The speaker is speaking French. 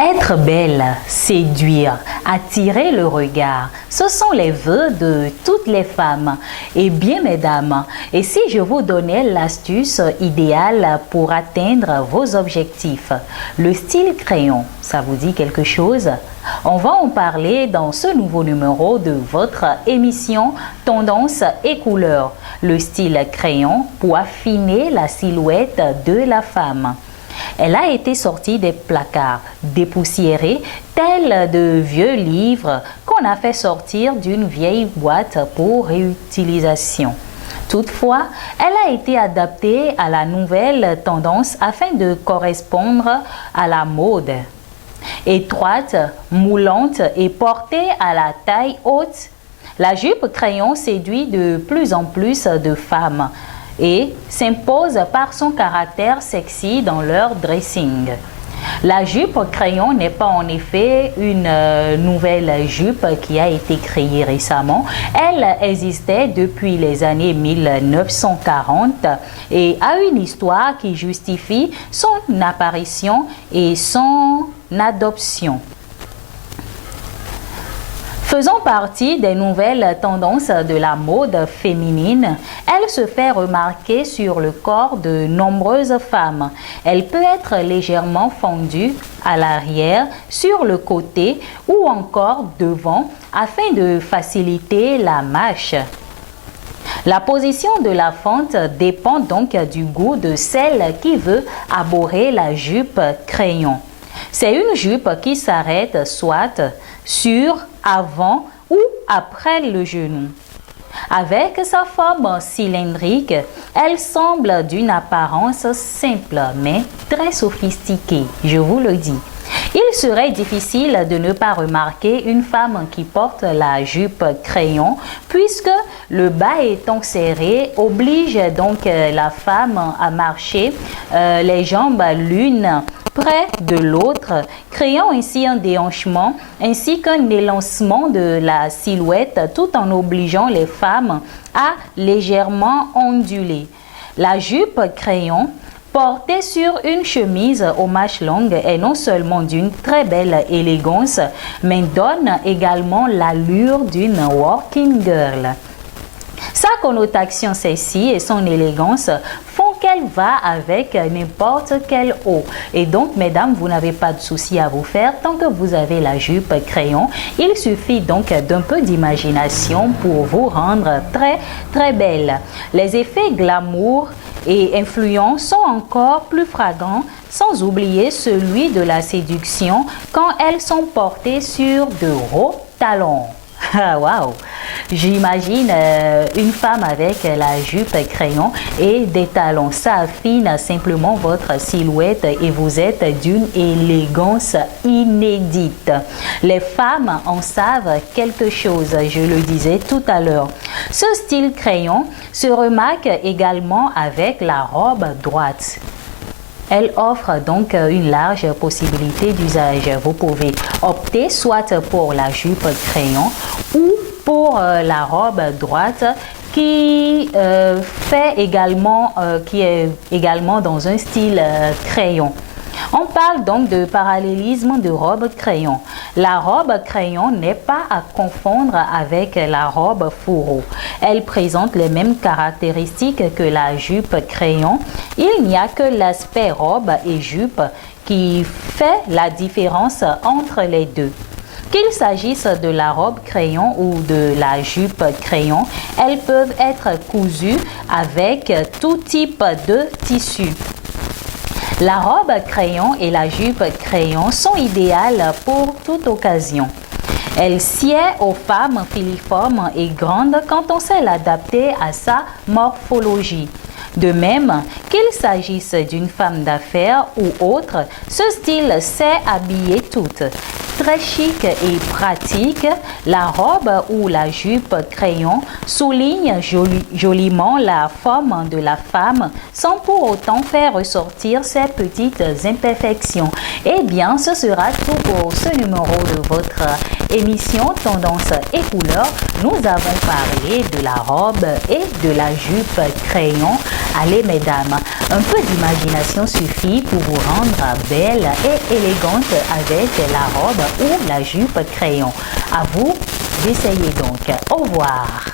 Être belle, séduire, attirer le regard, ce sont les vœux de toutes les femmes. Et bien mesdames, et si je vous donnais l'astuce idéale pour atteindre vos objectifs? Le style crayon, ça vous dit quelque chose? On va en parler dans ce nouveau numéro de votre émission Tendance et couleurs. Le style crayon pour affiner la silhouette de la femme. Elle a été sortie des placards dépoussiérés, tels de vieux livres qu'on a fait sortir d'une vieille boîte pour réutilisation. Toutefois, elle a été adaptée à la nouvelle tendance afin de correspondre à la mode. Étroite, moulante et portée à la taille haute, la jupe crayon séduit de plus en plus de femmes et s'impose par son caractère sexy dans leur dressing. La jupe crayon n'est pas en effet une nouvelle jupe qui a été créée récemment. Elle existait depuis les années 1940 et a une histoire qui justifie son apparition et son adoption. Faisant partie des nouvelles tendances de la mode féminine, elle se fait remarquer sur le corps de nombreuses femmes. Elle peut être légèrement fendue à l'arrière, sur le côté ou encore devant afin de faciliter la marche. La position de la fente dépend donc du goût de celle qui veut aborder la jupe crayon. C'est une jupe qui s'arrête soit sur, avant ou après le genou. Avec sa forme cylindrique, elle semble d'une apparence simple mais très sophistiquée, je vous le dis. Il serait difficile de ne pas remarquer une femme qui porte la jupe crayon puisque le bas étant serré oblige donc la femme à marcher les jambes l'une près de l'autre, créant ainsi un déhanchement ainsi qu'un élancement de la silhouette tout en obligeant les femmes à légèrement onduler. La jupe crayon portée sur une chemise aux manches longues est non seulement d'une très belle élégance, mais donne également l'allure d'une working girl. Sa connotation sexy et son élégance font qu'elle va avec n'importe quel haut. Et donc, mesdames, vous n'avez pas de souci à vous faire tant que vous avez la jupe crayon. Il suffit donc d'un peu d'imagination pour vous rendre très, très belle. Les effets glamour et influents sont encore plus flagrants, sans oublier celui de la séduction quand elles sont portées sur de hauts talons. Waouh! J'imagine une femme avec la jupe crayon et des talons. Ça affine simplement votre silhouette et vous êtes d'une élégance inédite. Les femmes en savent quelque chose, je le disais tout à l'heure. Ce style crayon se remarque également avec la robe droite. Elle offre donc une large possibilité d'usage. Vous pouvez opter soit pour la jupe crayon ou pour la robe droite qui qui est également dans un style crayon. On parle donc de parallélisme de robe crayon. La robe crayon n'est pas à confondre avec la robe fourreau. Elle présente les mêmes caractéristiques que la jupe crayon. Il n'y a que l'aspect robe et jupe qui fait la différence entre les deux. Qu'il s'agisse de la robe crayon ou de la jupe crayon, elles peuvent être cousues avec tout type de tissu. La robe crayon et la jupe crayon sont idéales pour toute occasion. Elles sied aux femmes filiformes et grandes quand on sait l'adapter à sa morphologie. De même qu'il s'agisse d'une femme d'affaires ou autre, ce style sait habiller toutes. Très chic et pratique, la robe ou la jupe crayon souligne joliment la forme de la femme sans pour autant faire ressortir ses petites imperfections. Eh bien, ce sera tout pour ce numéro de votre émission Tendance et couleurs. nous avons parlé de la robe et de la jupe crayon. Allez mesdames, un peu d'imagination suffit pour vous rendre belle et élégante avec la robe ou la jupe crayon. À vous d'essayer donc. Au revoir.